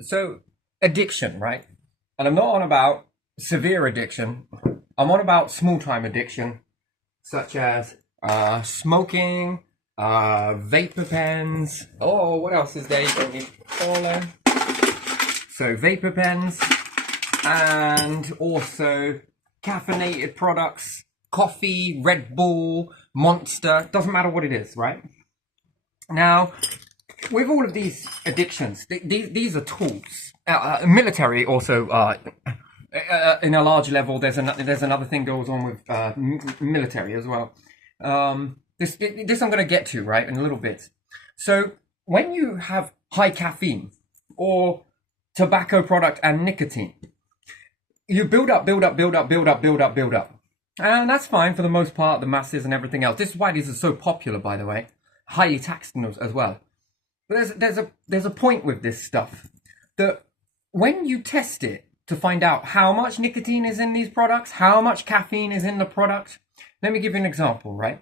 So, addiction, right? And I'm not on about severe addiction. I'm on about small time addiction, such as smoking, vapor pens. Oh, what else is there? You don't need to follow. So, vapor pens, and also caffeinated products, coffee, Red Bull, Monster. Doesn't matter what it is, right? Now, with all of these addictions, these are tools. Military also, in a large level, there's another thing goes on with military as well. This I'm going to get to right in a little bit. So when you have high caffeine or tobacco product and nicotine, you build up, build up, build up, build up, build up, build up. And that's fine for the most part, the masses and everything else. This is why these are so popular, by the way. Highly taxed as well. But there's a point with this stuff that when you test it to find out how much nicotine is in these products, how much caffeine is in the product. Let me give you an example, right?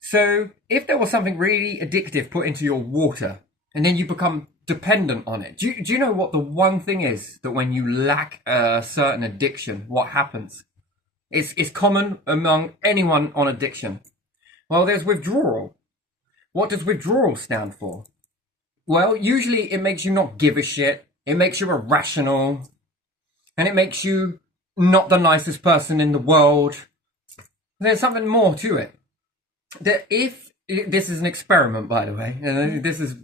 So if there was something really addictive put into your water and then you become dependent on it, do you know what the one thing is that when you lack a certain addiction, what happens? It's common among anyone on addiction. Well, there's withdrawal. What does withdrawal stand for? Well, usually it makes you not give a shit. It makes you irrational. And it makes you not the nicest person in the world. There's something more to it. That if this is an experiment, by the way, and this is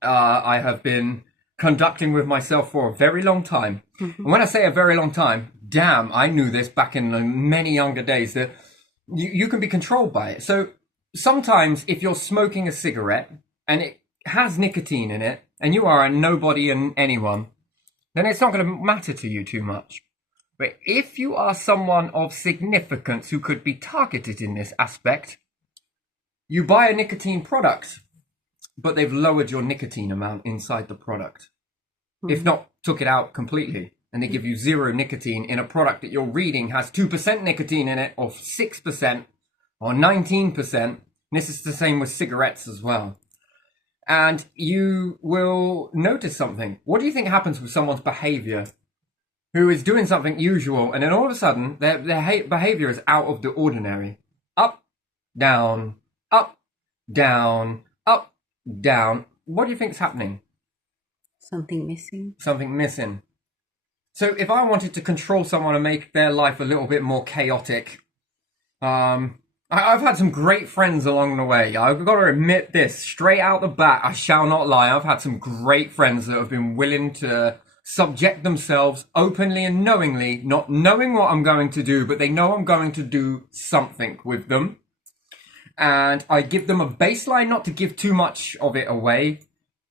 I have been conducting with myself for a very long time. And when I say a very long time, damn, I knew this back in many younger days that you can be controlled by it. So sometimes if you're smoking a cigarette and it has nicotine in it and you are a nobody and anyone, then it's not going to matter to you too much. But if you are someone of significance who could be targeted in this aspect, you buy a nicotine product, but they've lowered your nicotine amount inside the product. If not, took it out completely. And they give you zero nicotine in a product that you're reading has 2% nicotine in it, or 6%, or 19%. And this is the same with cigarettes as well. And you will notice something. What do you think happens with someone's behavior who is doing something usual and then all of a sudden their behavior is out of the ordinary? Up, down, up, down, up, down. What do you think is happening? Something missing. Something missing. So if I wanted to control someone and make their life a little bit more chaotic, I've had some great friends along the way. I've got to admit this straight out the bat. I shall not lie. I've had some great friends that have been willing to subject themselves openly and knowingly, not knowing what I'm going to do, but they know I'm going to do something with them. And I give them a baseline not to give too much of it away.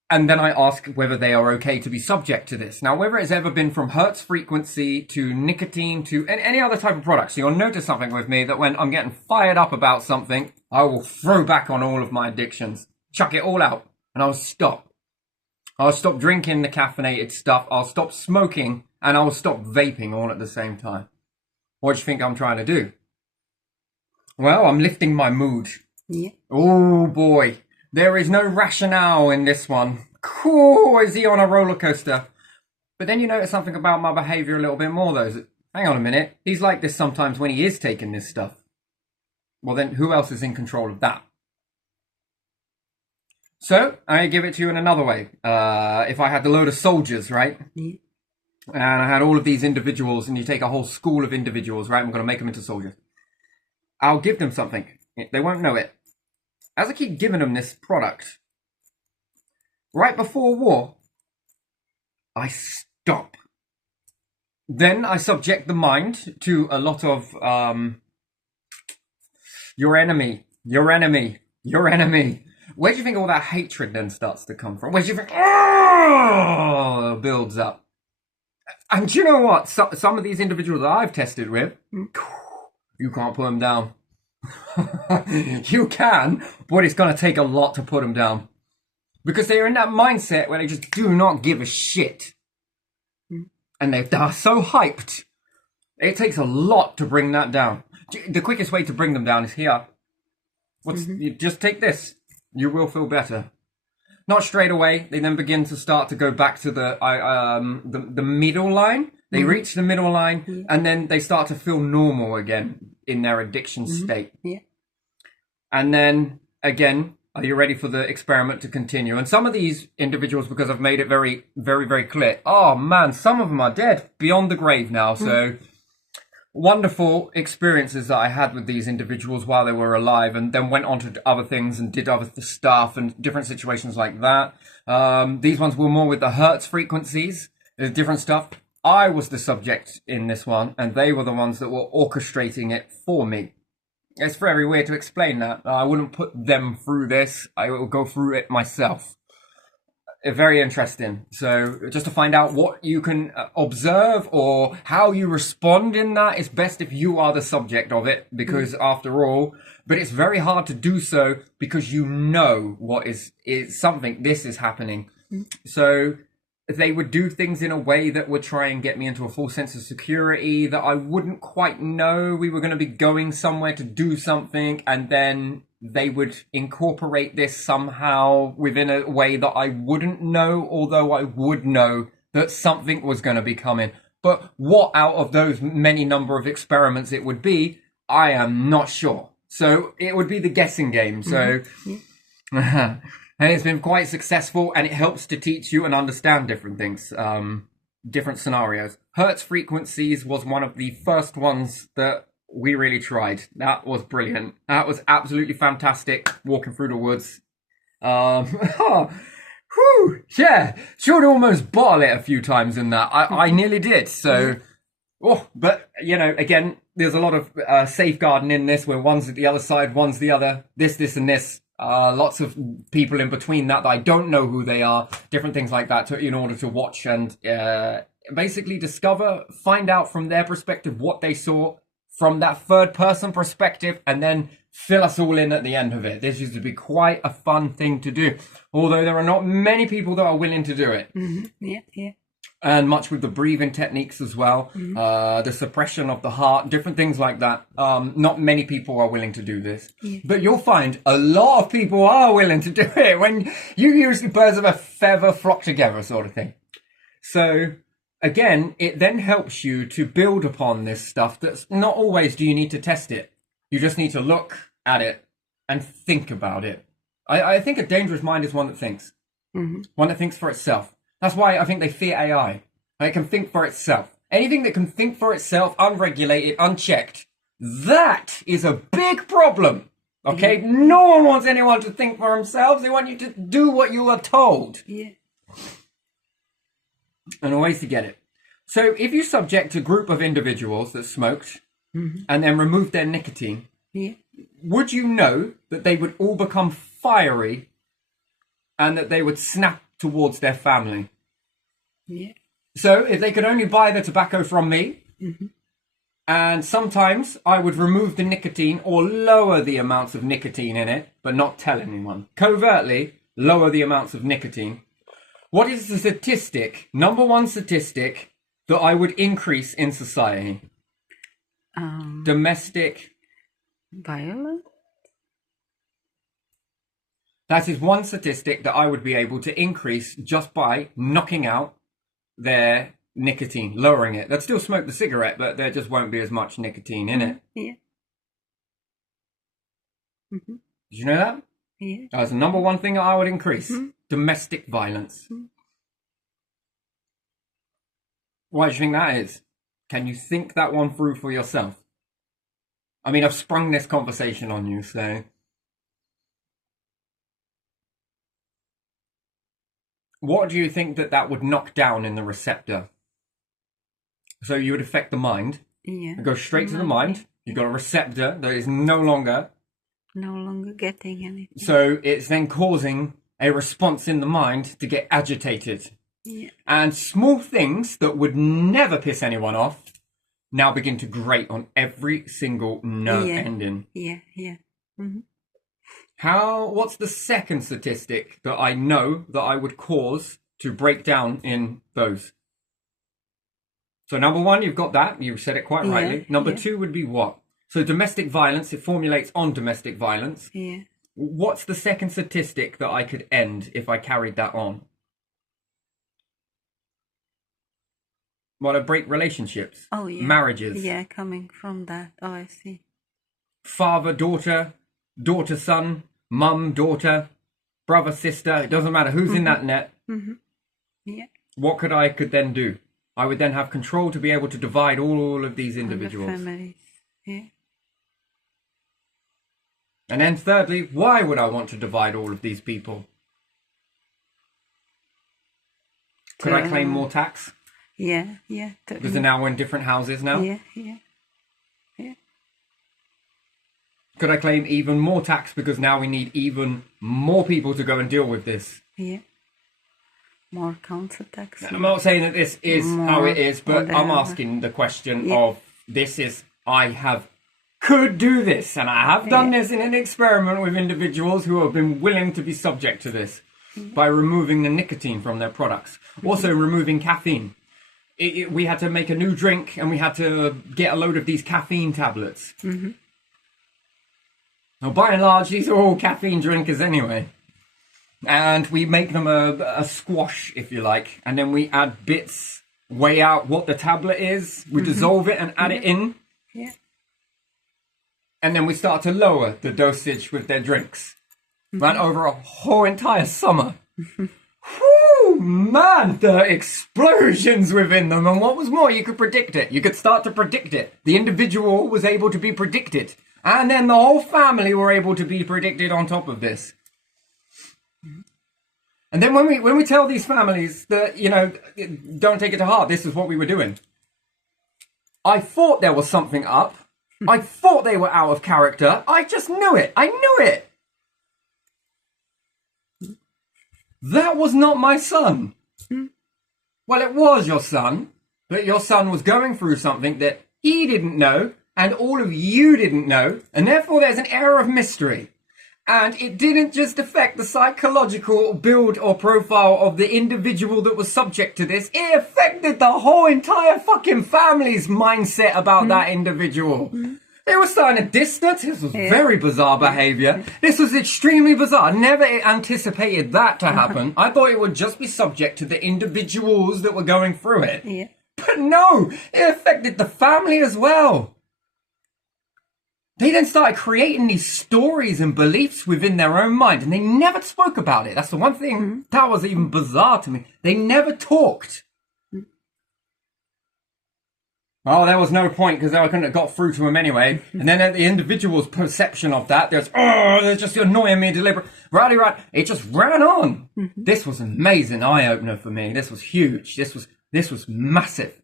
And then I ask whether they are okay to be subject to this. Now, whether it's ever been from Hertz frequency to nicotine to any other type of product. So you'll notice something with me that when I'm getting fired up about something, I will throw back on all of my addictions, chuck it all out, and I'll stop. I'll stop drinking the caffeinated stuff. I'll stop smoking and I'll stop vaping all at the same time. What do you think I'm trying to do? Well, I'm lifting my mood. Yeah. Oh boy. There is no rationale in this one. Cool, is he on a roller coaster? But then you notice something about my behavior a little bit more though. Hang on a minute. He's like this sometimes when he is taking this stuff. Well then, who else is in control of that? So, I give it to you in another way. If I had a load of soldiers, right? Yeah. And I had all of these individuals, and you take a whole school of individuals, right? I'm going to make them into soldiers. I'll give them something. They won't know it. As I keep giving them this product, right before war, I stop. Then I subject the mind to a lot of your enemy, your enemy, your enemy. Where do you think all that hatred then starts to come from? Where do you think builds up? And do you know what? Some of these individuals that I've tested with, you can't put them down. You can, but it's going to take a lot to put them down. Because they're in that mindset where they just do not give a shit. And they're so hyped. It takes a lot to bring that down. The quickest way to bring them down is here. You just take this. You will feel better. not straight away. They then begin to start to go back to the middle line. They reach the middle line, and then they start to feel normal again in their addiction state. Yeah. And then again, are you ready for the experiment to continue? And some of these individuals, because I've made it very, very, very clear. Oh man, some of them are dead beyond the grave now. So wonderful experiences that I had with these individuals while they were alive, and then went on to other things and did other stuff and different situations like that. These ones were more with the Hertz frequencies, different stuff. I was the subject in this one, and they were the ones that were orchestrating it for me. It's very weird to explain that. I wouldn't put them through this. I will go through it myself. Very interesting. So just to find out what you can observe or how you respond in that, it's best if you are the subject of it, because after all, but it's very hard to do so because you know what is something, this is happening. So they would do things in a way that would try and get me into a false sense of security that I wouldn't quite know we were going to be going somewhere to do something, and then they would incorporate this somehow within a way that I wouldn't know, although I would know that something was going to be coming. But what out of those many number of experiments it would be, I am not sure. So it would be the guessing game. So and it's been quite successful, and it helps to teach you and understand different things, different scenarios. Hertz frequencies was one of the first ones that we really tried. That was brilliant. That was absolutely fantastic, walking through the woods. Yeah, should almost bottle it a few times in that. I nearly did. So, but, you know, again, there's a lot of safeguarding in this, where one's at the other side, one's the other, this, and this. Lots of people in between that I don't know who they are, different things like that, in order to watch and basically discover, find out from their perspective what they saw from that third person perspective, and then fill us all in at the end of it. This used to be quite a fun thing to do, although there are not many people that are willing to do it. Yeah. And much with the breathing techniques as well, the suppression of the heart, different things like that. Not many people are willing to do this. But you'll find a lot of people are willing to do it when you usually birds of a feather flock together sort of thing. So again, it then helps you to build upon this stuff. That's not always do you need to test it. You just need to look at it and think about it. I think a dangerous mind is one that thinks. One that thinks for itself. That's why I think they fear AI. It can think for itself. Anything that can think for itself, unregulated, unchecked, that is a big problem. Okay? No one wants anyone to think for themselves. They want you to do what you are told. Yeah. And ways to get it. So if you subject a group of individuals that smoked and then removed their nicotine, would you know that they would all become fiery and that they would snap towards their family? Yeah. So if they could only buy the tobacco from me, and sometimes I would remove the nicotine or lower the amounts of nicotine in it, but not tell anyone. Covertly lower the amounts of nicotine. What is the statistic, number one statistic, that I would increase in society? Domestic Violence? That is one statistic that I would be able to increase just by knocking out their nicotine, lowering it. They'd still smoke the cigarette, but there just won't be as much nicotine in it. Yeah. Did you know that? Yeah. That's the number one thing that I would increase. Domestic violence. Why do you think that is? Can you think that one through for yourself? I mean, I've sprung this conversation on you, so... What do you think that would knock down in the receptor? So you would affect the mind. Yeah. Go straight to the mind. You've got a receptor that is no longer getting anything. So it's then causing a response in the mind to get agitated. Yeah. And small things that would never piss anyone off now begin to grate on every single nerve ending. Yeah. What's the second statistic that I know that I would cause to break down in those? So number one, you've got that. You said it quite rightly. Number two would be what? So domestic violence, it formulates on domestic violence. Yeah. what's the second statistic that I could end if I carried that on? Well, I break relationships. Oh, yeah. Marriages. Yeah, coming from that. Oh, I see. Father, daughter, daughter, son, mum, daughter, brother, sister. It doesn't matter who's in that net. Yeah. What could then do? I would then have control to be able to divide all of these And the individuals. families. Yeah. And then thirdly, why would I want to divide all of these people? Could I claim more tax? Yeah, yeah. Because they're now in different houses now. Yeah, yeah. Yeah. Could I claim even more tax because now we need even more people to go and deal with this? Yeah. More council tax. I'm not saying that this is how it is, but I'm whatever. asking the question Yeah. of could do this, and I have done this in an experiment with individuals who have been willing to be subject to this by removing the nicotine from their products. Also removing caffeine. We had to make a new drink and we had to get a load of these caffeine tablets. Now, by and large, these are all caffeine drinkers anyway. And we make them a squash, if you like, and then we add bits, weigh out what the tablet is, we dissolve it and add it in, Yeah. and then we start to lower the dosage with their drinks. Ran over a whole entire summer. Whew, man, the explosions within them, and what was more, you could predict it. You could start to predict it. The individual was able to be predicted, and then the whole family were able to be predicted on top of this. And then when we tell these families that, you know, don't take it to heart, this is what we were doing. I thought there was something up. I thought they were out of character. I just knew it. I knew it. That was not my son. Well, it was your son, but your son was going through something that he didn't know and all of you didn't know, and therefore there's an air of mystery. And it didn't just affect the psychological build or profile of the individual that was subject to this. It affected the whole entire fucking family's mindset about that individual. They were starting to distance. This was very bizarre behavior. This was extremely bizarre. I never anticipated that to happen. I thought it would just be subject to the individuals that were going through it. Yeah. But no, it affected the family as well. They then started creating these stories and beliefs within their own mind, and they never spoke about it. That's the one thing that was even bizarre to me. They never talked. Well, there was no point because I couldn't have got through to them anyway. And then at the individual's perception of that, they're just annoying me deliberate. Right. It just ran on. This was an amazing eye-opener for me. This was huge. This was massive.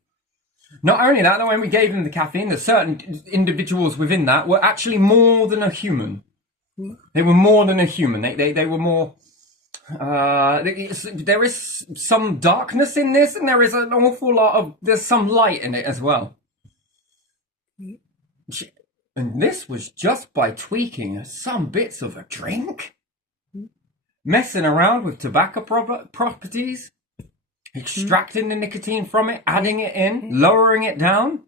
Not only that, when we gave them the caffeine, that certain individuals within that were actually more than a human. They were more than a human. They were more... there is some darkness in this, and there is an awful lot of... There's some light in it as well. And this was just by tweaking some bits of a drink. Messing around with tobacco properties. Extracting the nicotine from it, adding it in, lowering it down.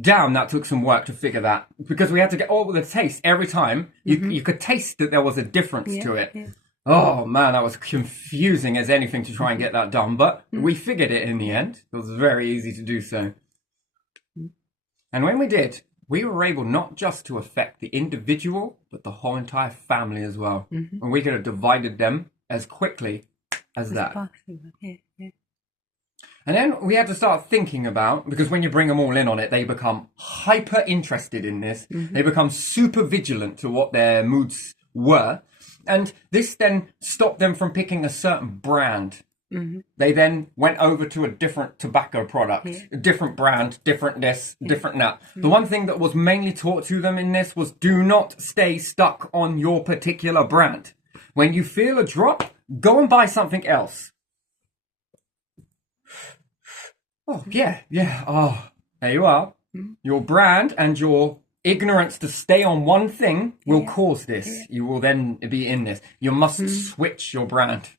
Damn, that took some work to figure that. Because we had to get all the taste every time. You could taste that there was a difference to it. Yeah. Oh man, that was confusing as anything to try and get that done. But we figured it in the end. It was very easy to do so. And when we did, we were able not just to affect the individual, but the whole entire family as well. And we could have divided them as quickly as that. Possible. Yeah, yeah. And then we had to start thinking about, because when you bring them all in on it, they become hyper interested in this. They become super vigilant to what their moods were. And this then stopped them from picking a certain brand. They then went over to a different tobacco product, a different brand, different this, different that. The one thing that was mainly taught to them in this was do not stay stuck on your particular brand. When you feel a drop, go and buy something else. Oh, yeah. Oh, there you are. Your brand and your ignorance to stay on one thing will cause this. You will then be in this. You must switch your brand.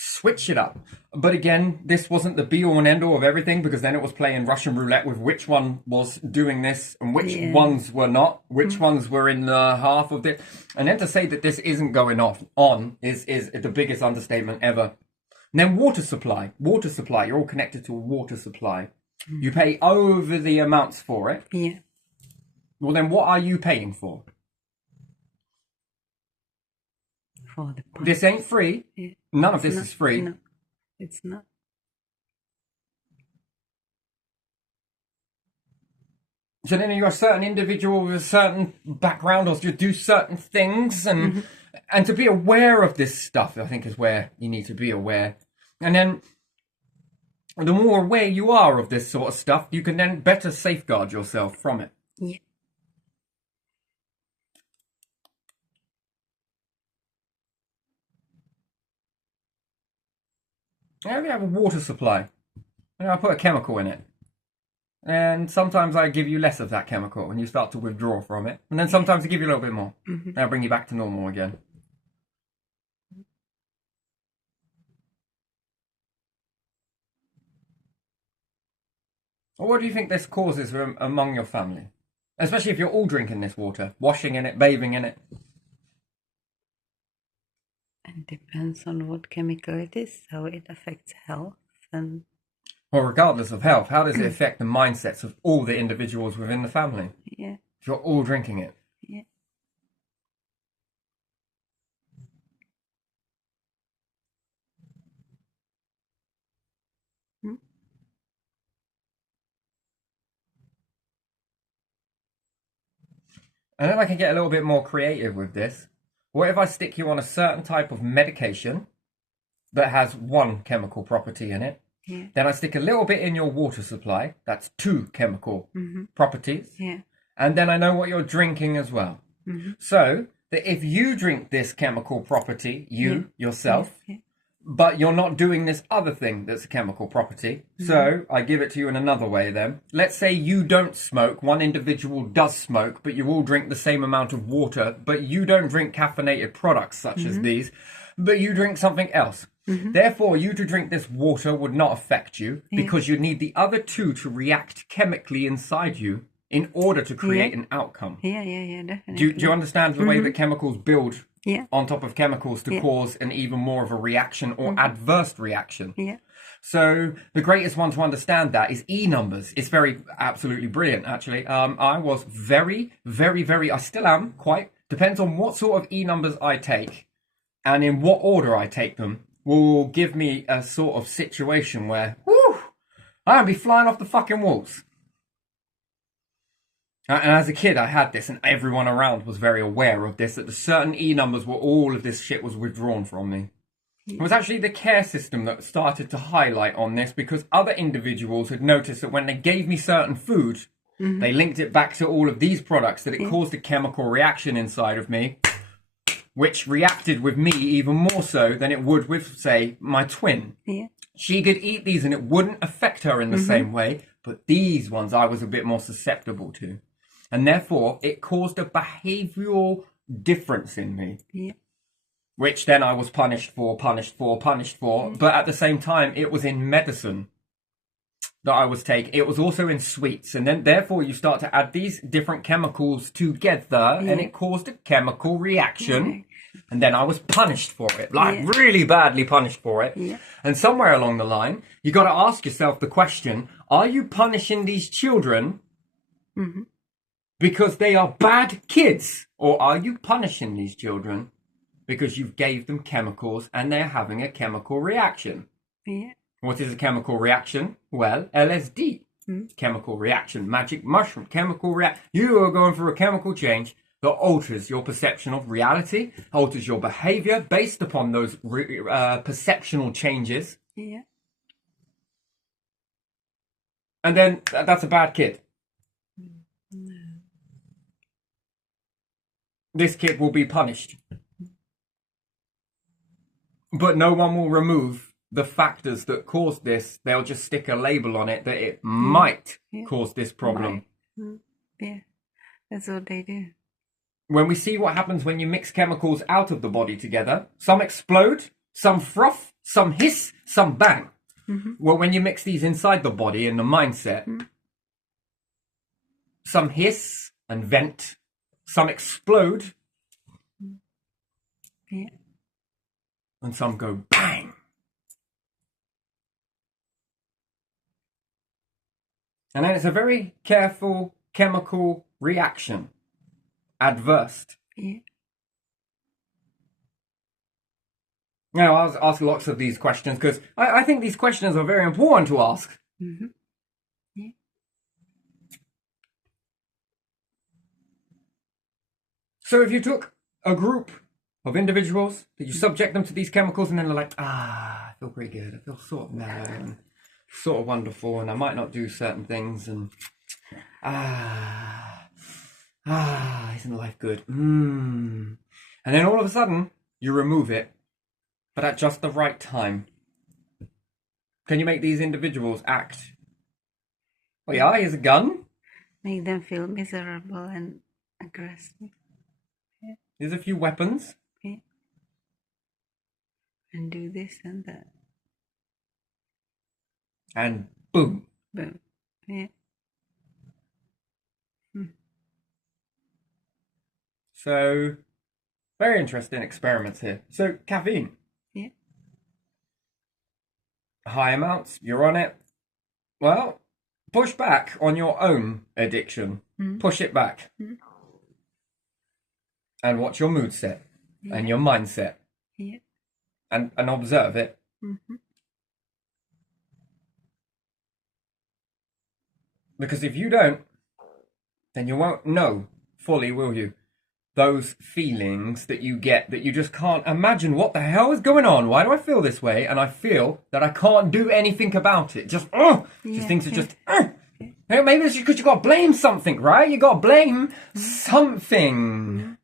switch it up. But again, this wasn't the be all and end all of everything, because then it was playing Russian roulette with which one was doing this and which ones were not, which ones were in the half of it. And then to say that this isn't going on is the biggest understatement ever. And then water supply, you're all connected to a water supply. You pay over the amounts for it. Yeah. Well, then what are you paying for? For the pipe. This ain't free. Yeah. None of this is free. No, it's not. So then you're a certain individual with a certain background, or you do certain things, and to be aware of this stuff, I think, is where you need to be aware. And then the more aware you are of this sort of stuff, you can then better safeguard yourself from it. Yeah. Now we have a water supply, and I put a chemical in it. And sometimes I give you less of that chemical and you start to withdraw from it. And then sometimes I give you a little bit more. And I'll bring you back to normal again. Well, what do you think this causes among your family? Especially if you're all drinking this water, washing in it, bathing in it. And depends on what chemical it is, how it affects health and... Well, regardless of health, how does it affect the mindsets of all the individuals within the family? Yeah. If you're all drinking it. Yeah. And then I can get a little bit more creative with this. What if I stick you on a certain type of medication that has one chemical property in it? Yeah. Then I stick a little bit in your water supply. That's two chemical properties. Yeah. And then I know what you're drinking as well. So that if you drink this chemical property, yourself, but you're not doing this other thing that's a chemical property. So I give it to you in another way then. Let's say you don't smoke. One individual does smoke, but you all drink the same amount of water, but you don't drink caffeinated products such as these, but you drink something else. Therefore, you to drink this water would not affect you because you need the other two to react chemically inside you in order to create an outcome. Yeah, definitely. Do you understand the way that chemicals build Yeah. on top of chemicals to cause an even more of a reaction or adverse reaction? Yeah. So the greatest one to understand that is E numbers. It's absolutely brilliant, actually. I was very, I still am quite, depends on what sort of E numbers I take and in what order I take them will give me a sort of situation where, I'm be flying off the fucking walls. And as a kid, I had this, and everyone around was very aware of this, that the certain E numbers were all of this shit was withdrawn from me. It was actually the care system that started to highlight on this, because other individuals had noticed that when they gave me certain food, they linked it back to all of these products, that it caused a chemical reaction inside of me, which reacted with me even more so than it would with, say, my twin. Yeah. She could eat these and it wouldn't affect her in the same way, but these ones I was a bit more susceptible to. And therefore, it caused a behavioural difference in me. Yeah. Which then I was punished for. But at the same time, it was in medicine that I was taking. It was also in sweets. And then therefore, you start to add these different chemicals together and it caused a chemical reaction. And then I was punished for it, really badly punished for it. Yeah. And somewhere along the line, you got to ask yourself the question, are you punishing these children because they are bad kids? Or are you punishing these children because you've gave them chemicals and they're having a chemical reaction? Yeah. What is a chemical reaction? Well, LSD. Chemical reaction. Magic mushroom. Chemical reaction. You are going through a chemical change that alters your perception of reality, alters your behavior based upon those perceptional changes. Yeah. And then that's a bad kid. This kid will be punished. But no one will remove the factors that caused this. They'll just stick a label on it that it might cause this problem. Yeah, that's what they do. When we see what happens when you mix chemicals out of the body together, some explode, some froth, some hiss, some bang. Mm-hmm. Well, when you mix these inside the body in the mindset, some hiss and vent, some explode, Yeah. and some go bang. And then it's a very careful chemical reaction. Adverse. Yeah. Now, I'll ask lots of these questions because I think these questions are very important to ask. Mm-hmm. Yeah. So if you took a group of individuals, that you subject them to these chemicals, and then they're like, I feel pretty good. I feel sort of mellow and sort of wonderful, and I might not do certain things, and isn't life good? And then all of a sudden, you remove it, but at just the right time. Can you make these individuals act? Oh yeah, here's a gun. Make them feel miserable and aggressive. Here's a few weapons. Yeah. And do this and that. And boom. Boom. Yeah. So, very interesting experiments here. So, caffeine. Yeah. High amounts, you're on it. Well, push back on your own addiction. Push it back. And watch your mood set and your mindset. Yeah. And observe it. Mm-hmm. Because if you don't, then you won't know fully, will you? Those feelings that you get that you just can't imagine what the hell is going on. Why do I feel this way? And I feel that I can't do anything about it. Just things are just. Maybe it's because you got to blame something, right? You got to blame something.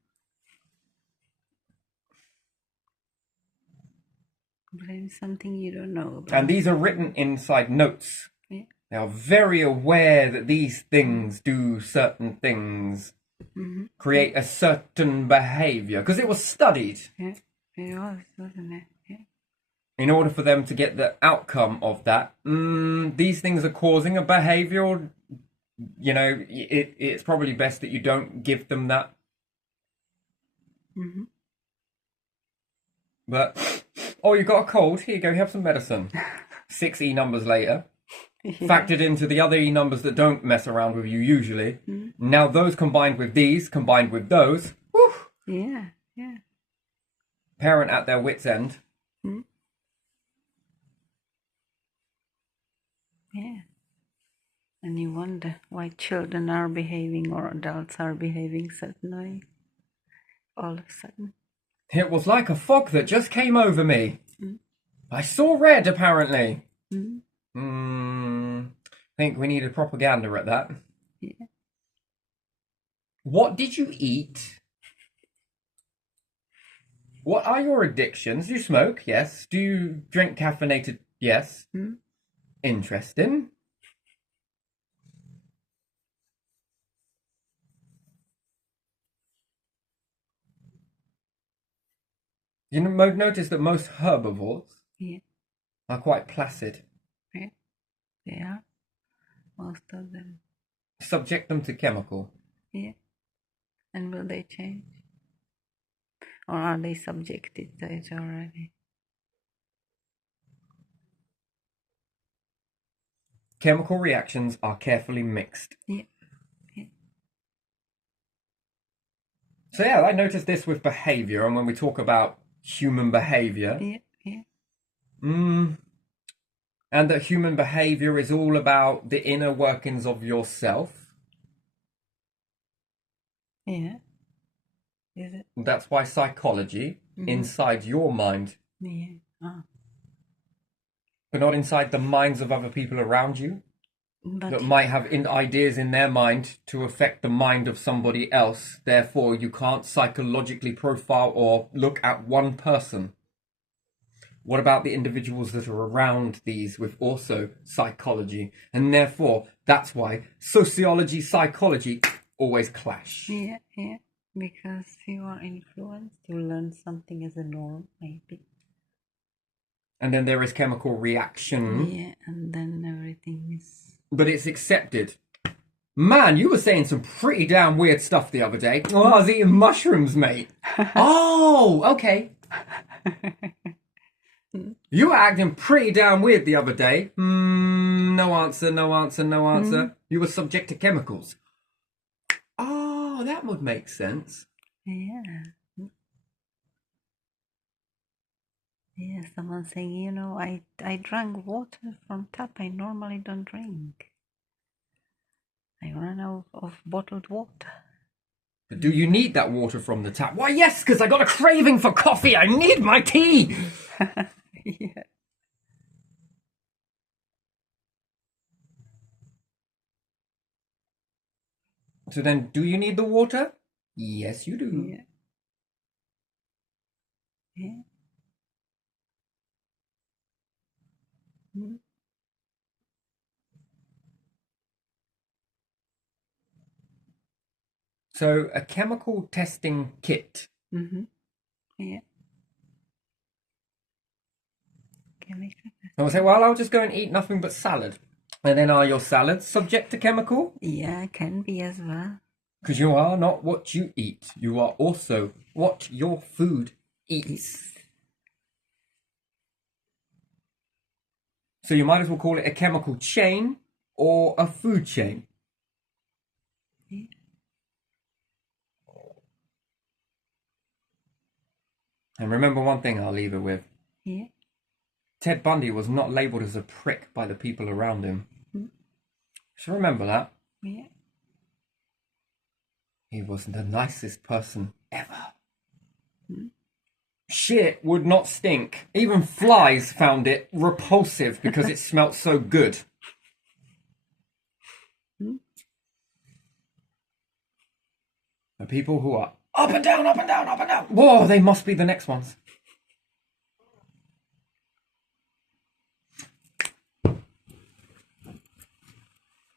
Blame something you don't know about. And these are written inside notes. Yeah. They are very aware that these things do certain things. Create a certain behavior because it was studied. Yeah, it was, wasn't it? Yeah. In order for them to get the outcome of that, these things are causing a behavioral. You know, it's probably best that you don't give them that. Mm-hmm. But you got a cold. Here you go. Have some medicine. 6 E numbers later. Factored into the other E numbers that don't mess around with you usually. Now those combined with these, combined with those, whew, Yeah, yeah. parent at their wit's end. Yeah. And you wonder why children are behaving or adults are behaving certain way. All of a sudden. It was like a fog that just came over me. I saw red, apparently. I think we needed propaganda at that. Yeah. What did you eat? What are your addictions? Do you smoke? Yes. Do you drink caffeinated? Yes. Interesting. You notice that most herbivores are quite placid. Yeah. They are. Most of them. Subject them to chemical. Yeah. And will they change? Or are they subjected to it already? Chemical reactions are carefully mixed. Yeah. So I noticed this with behavior, and when we talk about human behavior. Yeah. And that human behavior is all about the inner workings of yourself. Yeah. Is it? That's why psychology, inside your mind. Yeah. But not inside the minds of other people around you. But That might have ideas in their mind to affect the mind of somebody else. Therefore, you can't psychologically profile or look at one person. What about the individuals that are around these with also psychology? And therefore, that's why sociology, psychology always clash. Yeah. Because you are influenced, you learn something as a norm, maybe. And then there is chemical reaction, Yeah, and then everything is. but it's accepted. Man, you were saying some pretty damn weird stuff the other day. Oh, I was eating mushrooms, mate. Oh, okay. You were acting pretty damn weird the other day. No answer, no answer, no answer. You were subject to chemicals. Oh, that would make sense. Yeah. Yeah, someone saying, you know, I drank water from tap. I normally don't drink. I ran out of bottled water. But do you need that water from the tap? Why, yes, because I got a craving for coffee. I need my tea. Yeah. So then, do you need the water? Yes, you do. Yeah. Yeah. Mm. So, a chemical testing kit. Mm-hmm. Yeah. Chemical. I will say, well, I'll just go and eat nothing but salad. And then are your salads subject to chemical? Yeah, can be as well. Because you are not what you eat. You are also what your food eats. So you might as well call it a chemical chain or a food chain. Yeah. And remember one thing I'll leave it with. Yeah. Ted Bundy was not labelled as a prick by the people around him. Mm. So remember that. Yeah. He was the nicest person ever. Mm. Shit would not stink. Even flies found it repulsive because it smelt so good. Mm. The people who are up and down, up and down, up and down. Whoa, they must be the next ones.